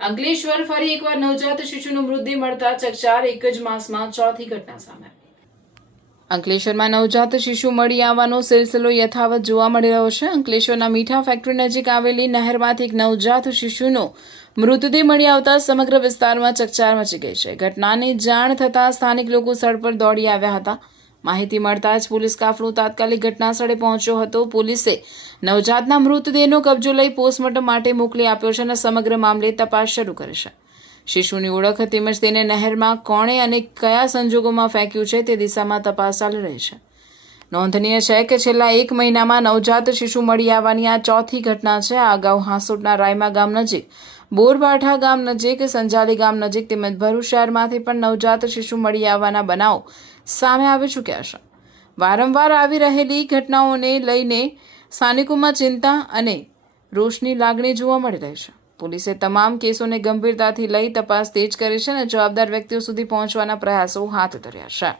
અંકલેશ્વર ફરી એકવાર નવજાત શિશુનો મૃતદેહ મળતા ચકચાર. એક જ માસમાં ચોથી ઘટના સામે. અંકલેશ્વરમાં નવજાત શિશુ મળી આવવાનો સિલસિલો યથાવત જોવા મળી રહ્યો છે. અંકલેશ્વરના મીઠા ફેક્ટરી નજીક આવેલી નહેરમાંથી એક નવજાત શિશુનો મૃતદેહ મળી આવતા સમગ્ર વિસ્તારમાં ચકચાર મચી ગઈ છે. ઘટનાની જાણ થતાં સ્થાનિક લોકો સ્થળ પર દોડી આવ્યા હતા. માહિતી મળતા જ પોલીસ કાફલો તાત્કાલિક ઘટના સ્થળે પહોંચ્યો હતો. પોલીસે નવજાતના મૃતદેહનો કબજો લઈ પોસ્ટમોર્ટમ માટે મોકલી આપ્યો છે અને સમગ્ર મામલે તપાસ શરૂ કરી છે. શિશુની ઓળખ તેમજ તેને નહેરમાં કોણે અને કયા સંજોગોમાં ફેંક્યું છે તે દિશામાં તપાસ ચાલી રહી છે. નોંધનીય છે કે છેલ્લા 1 મહિનામાં નવજાત શિશુ મળી આવવાની આ ચોથી ઘટના છે. આ અગાઉ હાંસોટના રાયમા ગામ નજીક, બોરબાઠા ગામ નજીક, સંજાલી ગામ નજીક તેમજ ભરૂચ શહેરમાંથી પણ નવજાત શિશુ મળી આવવાના બનાવો સામે આવી ચૂક્યા છે. વારંવાર આવી રહેલી ઘટનાઓને લઈને સ્થાનિકોમાં ચિંતા અને રોષની લાગણી જોવા મળી રહી છે. પોલીસે તમામ કેસોને ગંભીરતાથી લઈ તપાસ તેજ કરી છે અને જવાબદાર વ્યક્તિઓ સુધી પહોંચવાના પ્રયાસો હાથ ધર્યા છે.